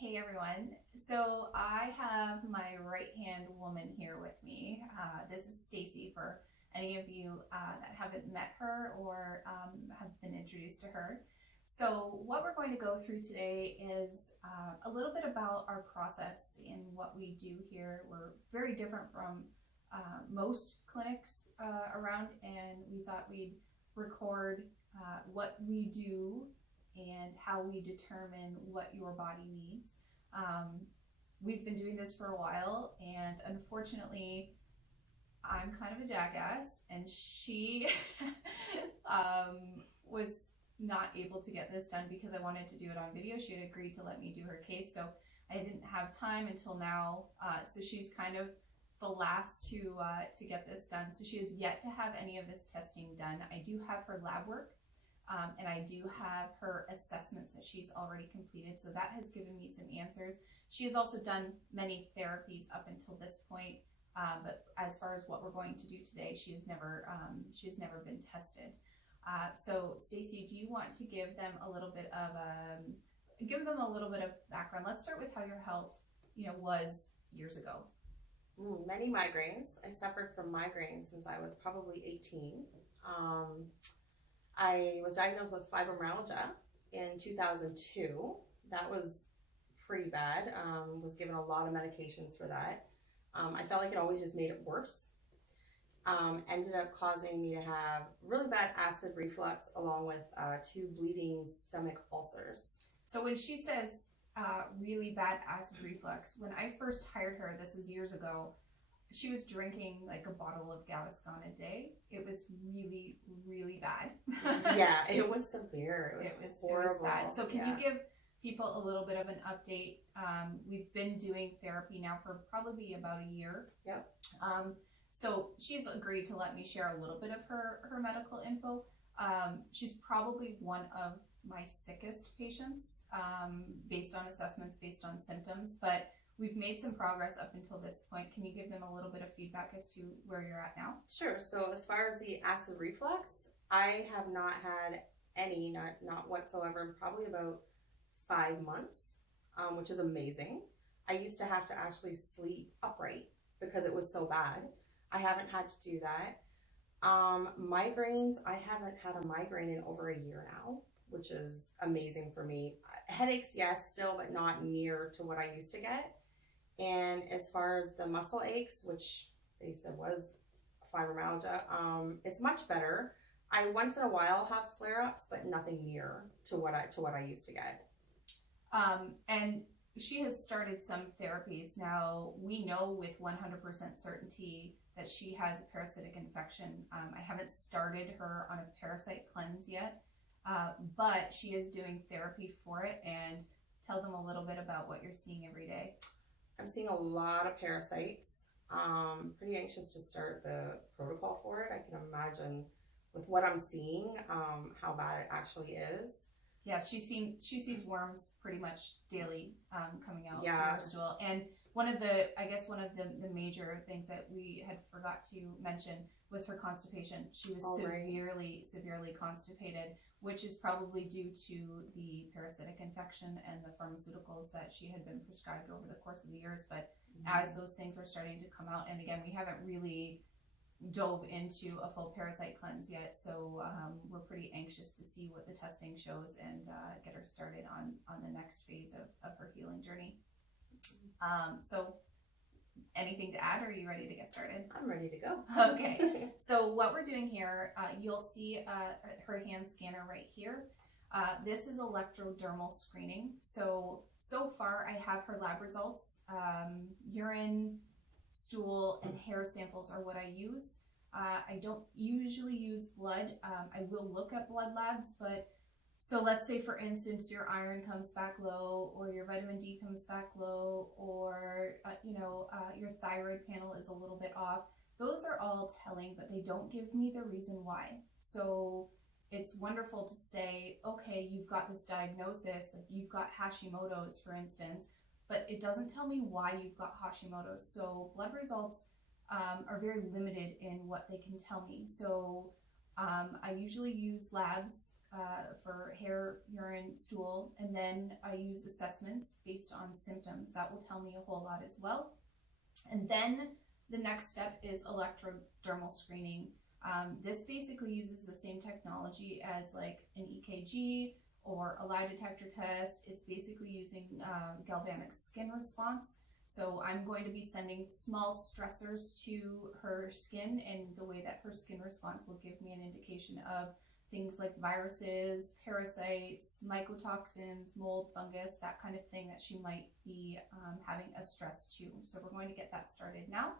Hey everyone. So I have my right hand woman here with me. This is Stacy for any of you that haven't met her or have been introduced to her. So what we're going to go through today is a little bit about our process in what we do here. We're very different from most clinics around, and we thought we'd record what we do and how we determine what your body needs. Um, we've been doing this for a while, and unfortunately, I'm kind of a jackass, and she was not able to get this done because I wanted to do it on video. She had agreed to let me do her case, so I didn't have time until now. So she's kind of the last to get this done. So she has yet to have any of this testing done. I do have her lab work. And I do have her assessments that she's already completed, so that has given me some answers. She has also done many therapies up until this point, but as far as what we're going to do today, she has never been tested. So, Stacy, do you want to give them a little bit of background? Let's start with how your health, was years ago. Many migraines. I suffered from migraines since I was probably 18. I was diagnosed with fibromyalgia in 2002. That was pretty bad. Was given a lot of medications for that. I felt like it always just made it worse. Ended up causing me to have really bad acid reflux along with 2 bleeding stomach ulcers. So when she says really bad acid reflux, when I first hired her, this was years ago, she was drinking like a bottle of Gaviscon a day. It was really, really bad. Yeah, it was severe. It was horrible. It was bad. So can you give people a little bit of an update? We've been doing therapy now for probably about a year. Yep. So she's agreed to let me share a little bit of her medical info. She's probably one of my sickest patients, based on assessments, based on symptoms, but we've made some progress up until this point. Can you give them a little bit of feedback as to where you're at now? Sure. So as far as the acid reflux, I have not had any, not whatsoever, in probably about 5 months, which is amazing. I used to have to actually sleep upright because it was so bad. I haven't had to do that. Migraines, I haven't had a migraine in over a year now, which is amazing for me. Headaches, yes, still, but not near to what I used to get. And as far as the muscle aches, which they said was fibromyalgia, it's much better. I once in a while have flare-ups, but nothing near to what I used to get. And she has started some therapies. Now, we know with 100% certainty that she has a parasitic infection. I haven't started her on a parasite cleanse yet, but she is doing therapy for it. And tell them a little bit about what you're seeing every day. I'm seeing a lot of parasites. Pretty anxious to start the protocol for it. I can imagine with what I'm seeing, how bad it actually is. Yeah, she sees worms pretty much daily coming out Yeah. through her stool. And one of the major things that we had forgot to mention was her constipation. She was severely constipated, which is probably due to the parasitic infection and the pharmaceuticals that she had been prescribed over the course of the years. But as those things are starting to come out, and again, we haven't really dove into a full parasite cleanse yet, so we're pretty anxious to see what the testing shows and get her started on the next phase of her healing journey. So anything to add, or are you ready to get started? I'm ready to go. Okay, so what we're doing here, you'll see her hand scanner right here. This is electrodermal screening. So far I have her lab results. Urine, stool, and hair samples are what I use. I don't usually use blood. I will look at blood labs, but so let's say, for instance, your iron comes back low, or your vitamin D comes back low, or your thyroid panel is a little bit off. Those are all telling, but they don't give me the reason why. So it's wonderful to say, okay, you've got this diagnosis, like you've got Hashimoto's, for instance, but it doesn't tell me why you've got Hashimoto's. So blood results are very limited in what they can tell me. So I usually use labs for hair, urine, stool, and then I use assessments based on symptoms. That will tell me a whole lot as well. And then the next step is electrodermal screening. This basically uses the same technology as like an EKG or a lie detector test. It's basically using galvanic skin response. So I'm going to be sending small stressors to her skin, and the way that her skin responds will give me an indication of things like viruses, parasites, mycotoxins, mold, fungus, that kind of thing that she might be having a stress to. So we're going to get that started now.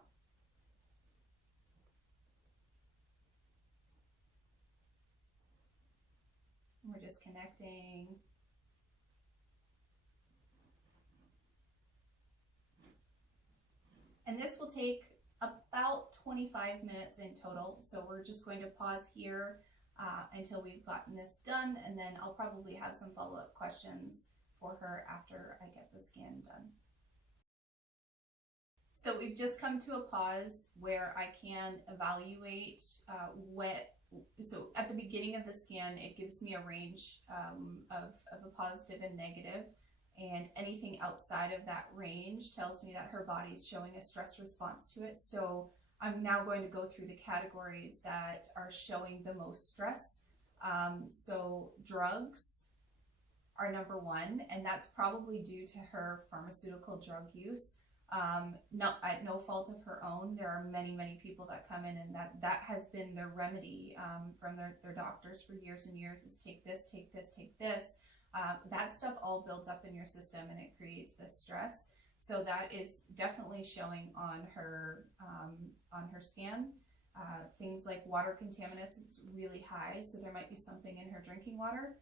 We're just connecting. And this will take about 25 minutes in total. So we're just going to pause here until we've gotten this done, and then I'll probably have some follow-up questions for her after I get the scan done. So we've just come to a pause where I can evaluate so at the beginning of the scan, it gives me a range of a positive and negative, and anything outside of that range tells me that her body's showing a stress response to it. So I'm now going to go through the categories that are showing the most stress. So drugs are number one, and that's probably due to her pharmaceutical drug use. Not at no fault of her own. There are many people that come in, and that has been their remedy from their doctors for years and years, is take this, take this, take this. That stuff all builds up in your system, and it creates this stress. So that is definitely showing on her scan. Things like water contaminants, it's really high, so there might be something in her drinking water.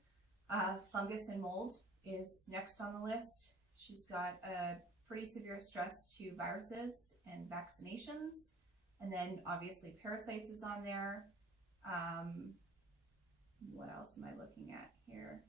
Fungus and mold is next on the list. She's got a pretty severe stress to viruses and vaccinations. And then obviously parasites is on there. What else am I looking at here?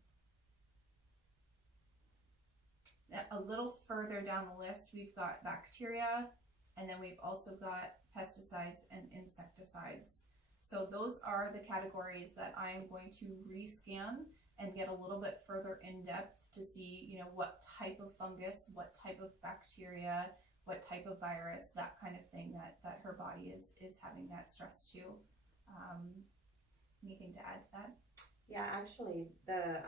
A little further down the list, we've got bacteria, and then we've also got pesticides and insecticides. So those are the categories that I am going to rescan and get a little bit further in depth to see, you know, what type of fungus, what type of bacteria, what type of virus, that kind of thing that her body is having that stress to. Anything to add to that? Yeah, actually, the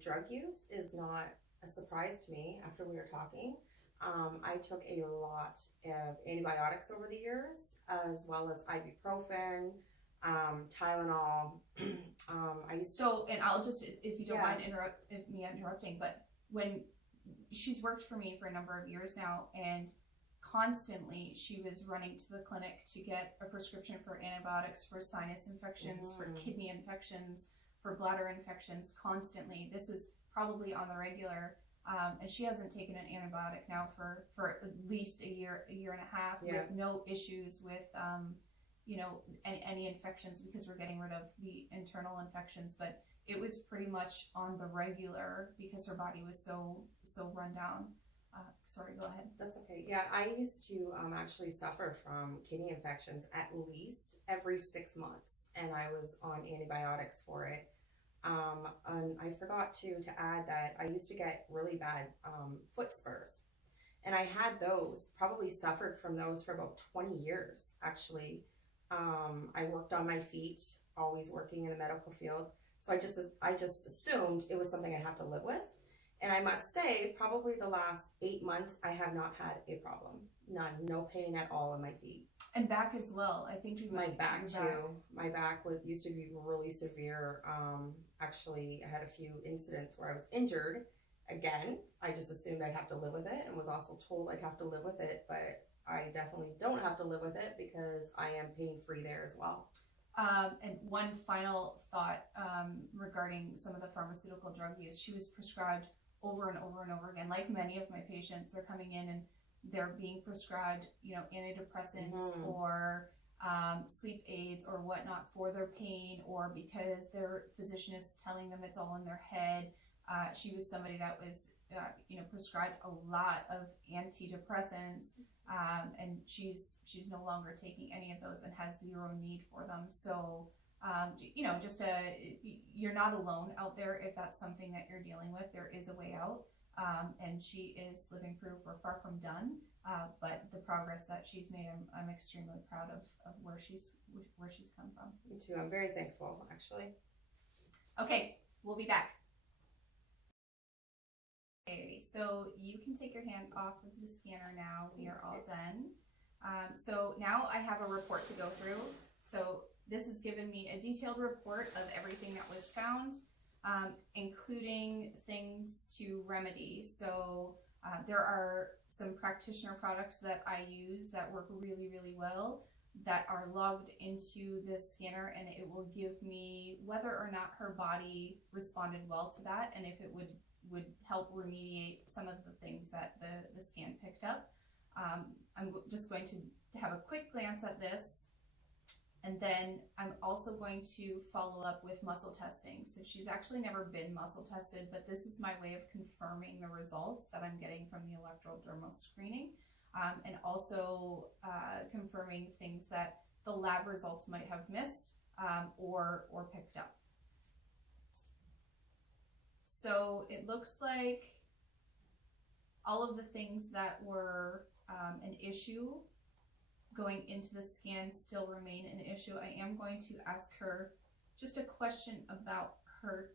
drug use is not a surprise to me after we were talking. I took a lot of antibiotics over the years, as well as ibuprofen, Tylenol. And I'll just, if you don't mind me interrupting, but when she's worked for me for a number of years now, and constantly she was running to the clinic to get a prescription for antibiotics for sinus infections, for kidney infections, for bladder infections, constantly. This was probably on the regular. And she hasn't taken an antibiotic now for at least a year and a half, with no issues with, you know, any infections, because we're getting rid of the internal infections. But it was pretty much on the regular because her body was so run down. Sorry, go ahead. That's okay. Yeah, I used to actually suffer from kidney infections at least every 6 months, and I was on antibiotics for it. And I forgot to add that I used to get really bad foot spurs, and I had those, probably suffered from those for about 20 years actually. I worked on my feet, always working in the medical field, so I just assumed it was something I'd have to live with. And I must say, probably the last 8 months, I have not had a problem. None. No pain at all in my feet. And back as well. I think my back too. My back used to be really severe. Actually, I had a few incidents where I was injured. Again, I just assumed I'd have to live with it, and was also told I'd have to live with it. But I definitely don't have to live with it, because I am pain-free there as well. And one final thought regarding some of the pharmaceutical drug use. She was prescribed over and over and over again. Like many of my patients, they're coming in and they're being prescribed, you know, antidepressants or sleep aids or whatnot for their pain, or because their physician is telling them it's all in their head. She was somebody that was, you know, prescribed a lot of antidepressants, and she's no longer taking any of those and has zero need for them. So you know, you're not alone out there if that's something that you're dealing with. There is a way out. And she is living proof. We're far from done, but the progress that she's made, I'm extremely proud of where she's come from. Me too. I'm very thankful, actually. Okay, we'll be back. Okay, so you can take your hand off of the scanner now. We are all done. So now I have a report to go through. So this has given me a detailed report of everything that was found, including things to remedy. So there are some practitioner products that I use that work really, really well that are logged into this scanner, and it will give me whether or not her body responded well to that, and if it would help remediate some of the things that the scan picked up. I'm just going to have a quick glance at this, and then I'm also going to follow up with muscle testing. So she's actually never been muscle tested, but this is my way of confirming the results that I'm getting from the electrodermal screening, and also confirming things that the lab results might have missed or picked up. So it looks like all of the things that were an issue going into the scan still remain an issue. I am going to ask her just a question about her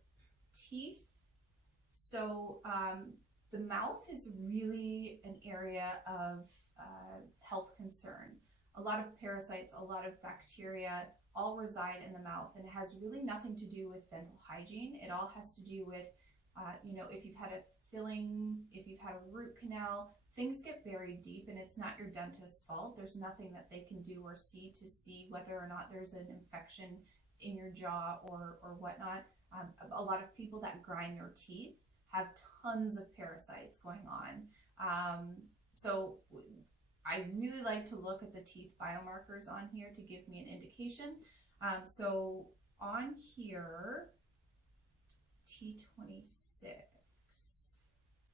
teeth. So the mouth is really an area of health concern. A lot of parasites, a lot of bacteria all reside in the mouth, and it has really nothing to do with dental hygiene. It all has to do with, you know, if you've had a filling, if you've had a root canal, things get buried deep, and it's not your dentist's fault. There's nothing that they can do or see to see whether or not there's an infection in your jaw or whatnot. A lot of people that grind their teeth have tons of parasites going on. So I really like to look at the teeth biomarkers on here to give me an indication. So on here, T26,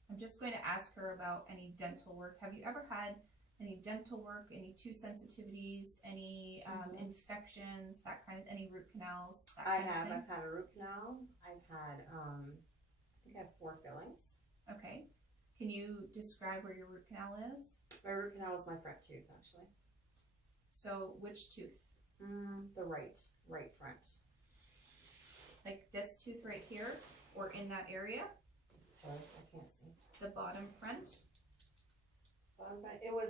I'm just going to ask her about any dental work. Have you ever had any dental work, any tooth sensitivities, any infections, that kind of, any root canals? I have. I've had a root canal. I've had, I think I have 4 fillings. Okay. Can you describe where your root canal is? My root canal is my front tooth, actually. So which tooth? The right front. Like this tooth right here, or in that area? Sorry, I can't see. The bottom front? Bottom front. It was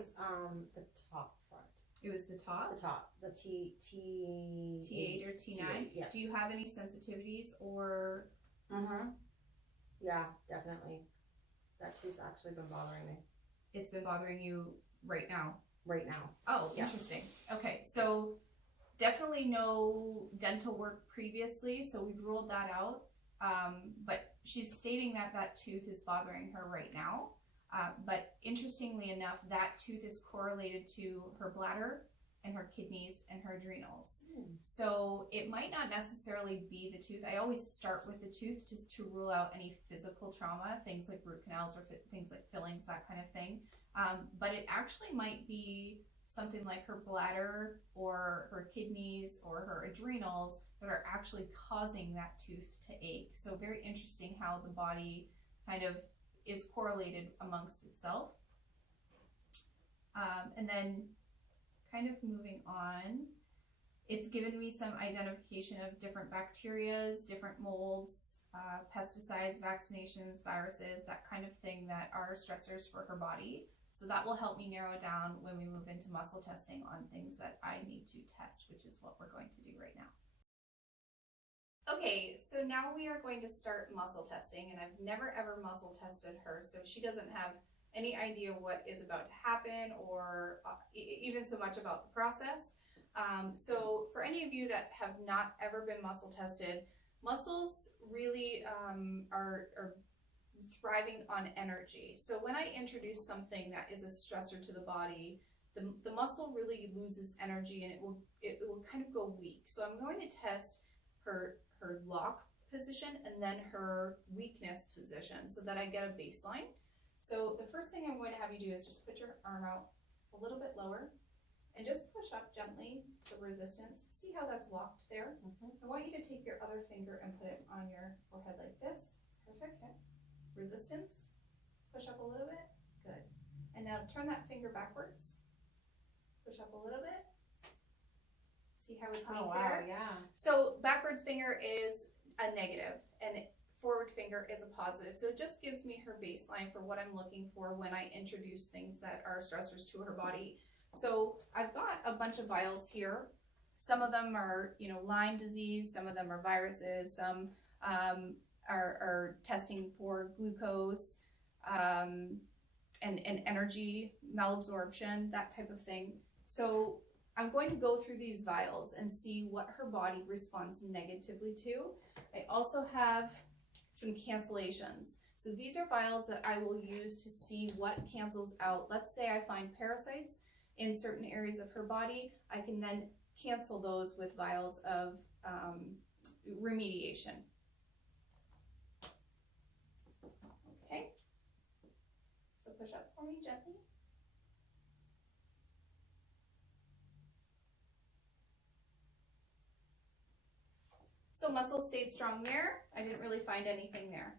the top front. It was the top? The top. The T8 or T9? T8, yes. Do you have any sensitivities or? Yeah, definitely. That tooth's actually been bothering me. It's been bothering you right now? Right now. Oh, yeah. Interesting. Okay, so definitely no dental work previously, so we've ruled that out. But she's stating that that tooth is bothering her right now. But interestingly enough, that tooth is correlated to her bladder and her kidneys and her adrenals. So it might not necessarily be the tooth. I always start with the tooth just to rule out any physical trauma, things like root canals or things like fillings, that kind of thing. But it actually might be something like her bladder or her kidneys or her adrenals that are actually causing that tooth to ache. So very interesting how the body kind of is correlated amongst itself. And then kind of moving on, it's given me some identification of different bacterias, different molds, pesticides, vaccinations, viruses, that kind of thing that are stressors for her body. So that will help me narrow down when we move into muscle testing on things that I need to test, which is what we're going to do right now. Okay, so now we are going to start muscle testing, and I've never ever muscle tested her, so she doesn't have any idea what is about to happen or even so much about the process. So for any of you that have not ever been muscle tested, muscles really are thriving on energy. So when I introduce something that is a stressor to the body, the muscle really loses energy and it will kind of go weak. So I'm going to test her lock position and then her weakness position so that I get a baseline. So the first thing I'm going to have you do is just put your arm out a little bit lower and just push up gently to resistance. See how that's locked there? take your other finger and put it on your forehead like this. Perfect. Okay. Resistance. Push up a little bit. Good. And now turn that finger backwards. Push up a little bit. See how it's weak there? Yeah. So backwards finger is a negative and forward finger is a positive. So it just gives me her baseline for what I'm looking for when I introduce things that are stressors to her body. So I've got a bunch of vials here. Some of them are, you know, Lyme disease, some of them are viruses, some are testing for glucose and energy malabsorption, that type of thing. So I'm going to go through these vials and see what her body responds negatively to. I also have some cancellations. So these are vials that I will use to see what cancels out. Let's say I find parasites in certain areas of her body. I can then cancel those with vials of remediation. Okay. So push up for me gently. So muscles stayed strong there. I didn't really find anything there.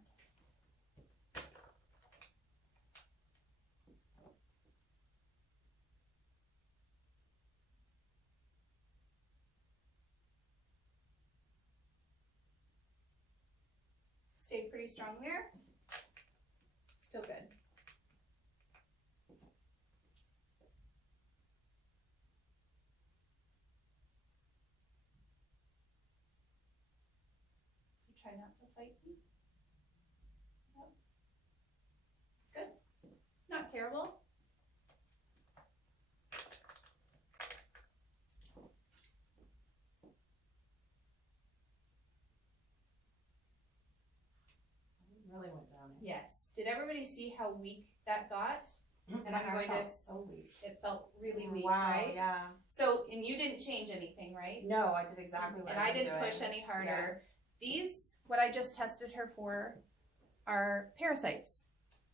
Stayed pretty strong there. Still good. Try not to fight me. Yep. Good. Not terrible. It really went down. Yes. Did everybody see how weak that got? And I'm going to. So weak. It felt really weak, wow, right? Yeah. So, and you didn't change anything, right? No, I did exactly what and I I was didn't doing. push any harder. These, what I just tested her for, are parasites.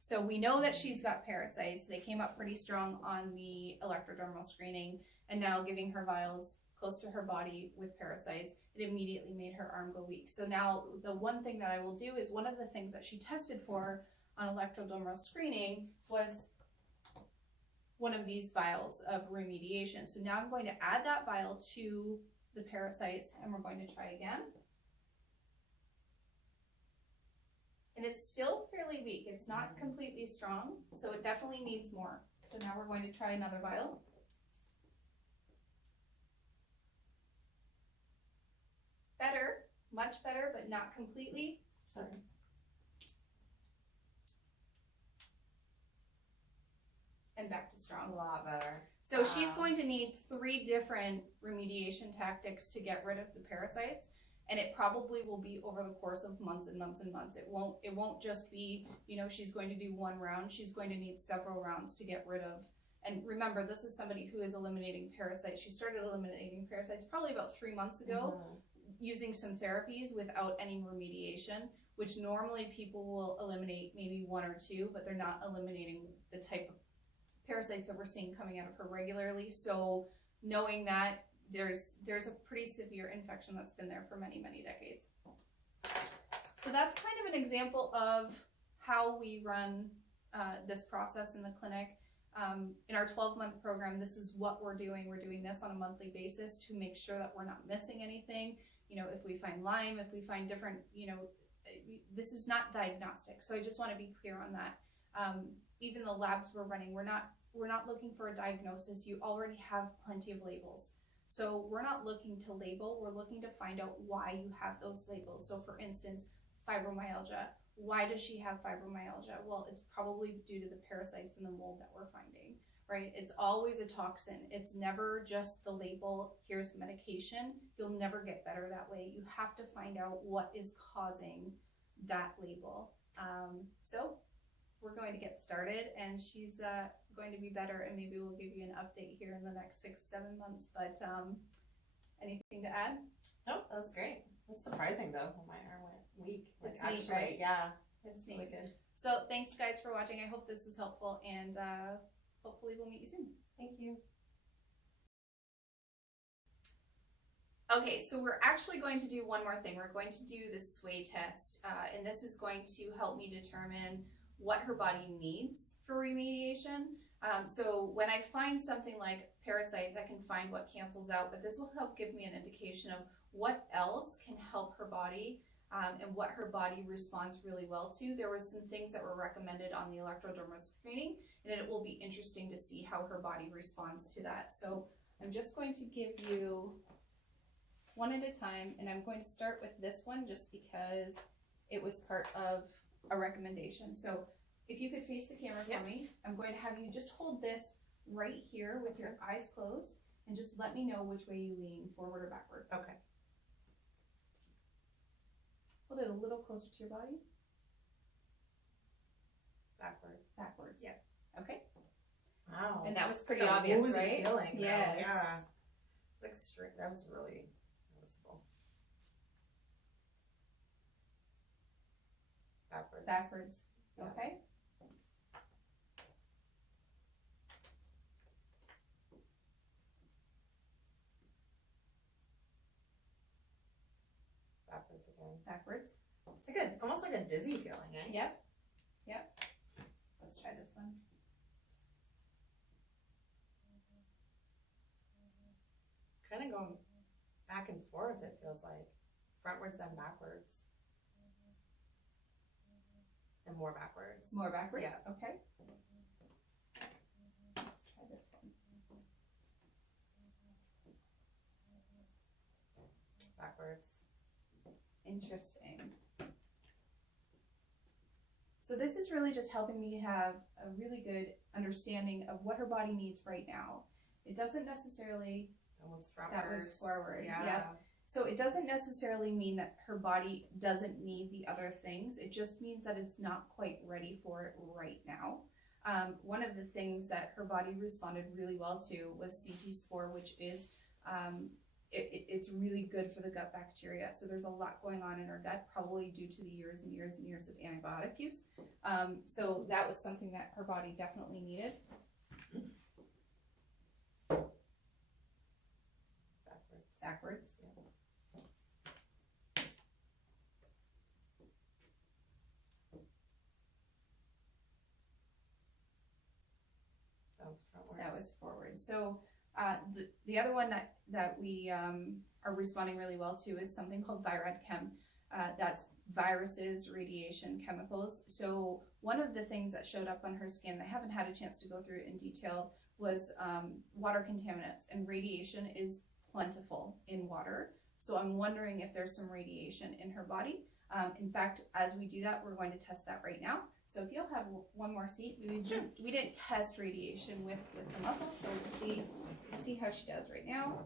So we know that she's got parasites. They came up pretty strong on the electrodermal screening, and now giving her vials close to her body with parasites, it immediately made her arm go weak. So now the one thing that I will do is one of the things that she tested for on electrodermal screening was one of these vials of remediation. So now I'm going to add that vial to the parasites and we're going to try again. And it's still fairly weak. It's not completely strong, so it definitely needs more. So now we're going to try another vial. Better, much better, but not completely. Sorry. And back to strong. A lot better. So she's going to need 3 different remediation tactics to get rid of the parasites. And it probably will be over the course of months and months and months. It won't just be, you know, she's going to do 1 round. She's going to need several rounds to get rid of. And remember, this is somebody who is eliminating parasites. She started eliminating parasites probably about 3 months ago, using some therapies without any remediation, which normally people will eliminate maybe 1 or 2, but they're not eliminating the type of parasites that we're seeing coming out of her regularly. So knowing that, there's a pretty severe infection that's been there for many, many decades. So that's kind of an example of how we run this process in the clinic. In our 12-month program, this is what we're doing. We're doing this on a monthly basis to make sure that we're not missing anything. You know, if we find Lyme, if we find different, you know, this is not diagnostic. So I just want to be clear on that. Even the labs we're running, we're not looking for a diagnosis. You already have plenty of labels. So we're not looking to label, we're looking to find out why you have those labels. So for instance, fibromyalgia. Why does she have fibromyalgia? Well, it's probably due to the parasites and the mold that we're finding, right? It's always a toxin. It's never just the label, here's medication. You'll never get better that way. You have to find out what is causing that label. So we're going to get started, and she's going to be better, and maybe we'll give you an update here in the next 6-7 months. But anything to add? Nope, that was great. It's surprising though when my arm went weak. Like, It's neat, actually, right? Yeah, It's really neat. good. So thanks guys for watching. I hope this was helpful, and hopefully we'll meet you soon. Thank you. Okay, so we're actually going to do one more thing. We're going to do the sway test, and this is going to help me determine what her body needs for remediation. So when I find something like parasites, I can find what cancels out, but this will help give me an indication of what else can help her body and what her body responds really well to. There were some things that were recommended on the electrodermal screening, and it will be interesting to see how her body responds to that. So I'm just going to give you one at a time, and I'm going to start with this one just because it was part of a recommendation. So if you could face the camera for me, I'm going to have you just hold this right here with your eyes closed and just let me know which way you lean, forward or backward. Okay. Hold it a little closer to your body. Backward. Backwards. Yeah. Okay. Wow. And that was pretty Like a obvious, woozy right? Feeling, though. Yes. Yeah. Like straight. That was really noticeable. Backwards. Backwards. Yeah. Okay. Backwards again. Backwards. It's a good, almost like a dizzy feeling, eh? Yep. Yep. Let's try this one. Kind of going back and forth, it feels like. Frontwards, then backwards. And more backwards. More backwards? Yeah. Okay. Let's try this one. Backwards. Interesting. So this is really just helping me have a really good understanding of what her body needs right now. It doesn't necessarily, That one's frontwards. that was forward. Yeah. Yep. So it doesn't necessarily mean that her body doesn't need the other things. It just means that it's not quite ready for it right now. One of the things that her body responded really well to was CT spore, which is it's really good for the gut bacteria. So there's a lot going on in her gut, probably due to the years and years and years of antibiotic use. So that was something that her body definitely needed. Backwards. Backwards. That was frontwards. That was forward. So the other one that we are responding really well to is something called ViRad-Chem. That's viruses, radiation, chemicals. So one of the things that showed up on her skin, I haven't had a chance to go through it in detail, was water contaminants, and radiation is plentiful in water. So I'm wondering if there's some radiation in her body. In fact, as we do that, we're going to test that right now. So if you'll have one more seat, we didn't test radiation with the muscles, so we'll see how she does right now.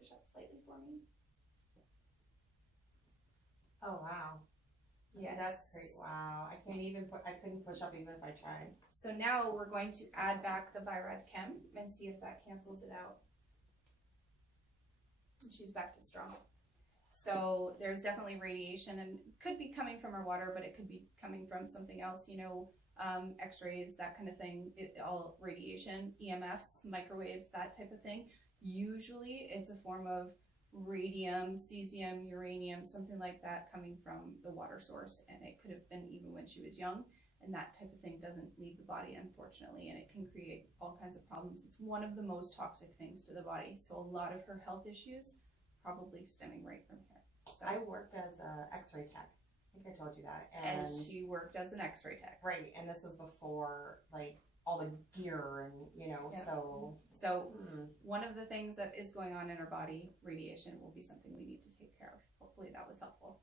Push up slightly for me. Oh, wow. Yes. That's great. Wow. I couldn't push up even if I tried. So now we're going to add back the ViRad-Chem and see if that cancels it out. And she's back to strong. So there's definitely radiation, and could be coming from our water, but it could be coming from something else, x-rays, that kind of thing, all radiation, EMFs, microwaves, that type of thing. Usually it's a form of radium, cesium, uranium, something like that coming from the water source, and it could have been even when she was young, and that type of thing doesn't leave the body, unfortunately, and it can create all kinds of problems. It's one of the most toxic things to the body, so a lot of her health issues probably stemming right from here. So, I worked as an x-ray tech. I think I told you that. and she worked as an x-ray tech. Right, and this was before, like, all the gear and, Yep. so... One of the things that is going on in our body, radiation, will be something we need to take care of. Hopefully that was helpful.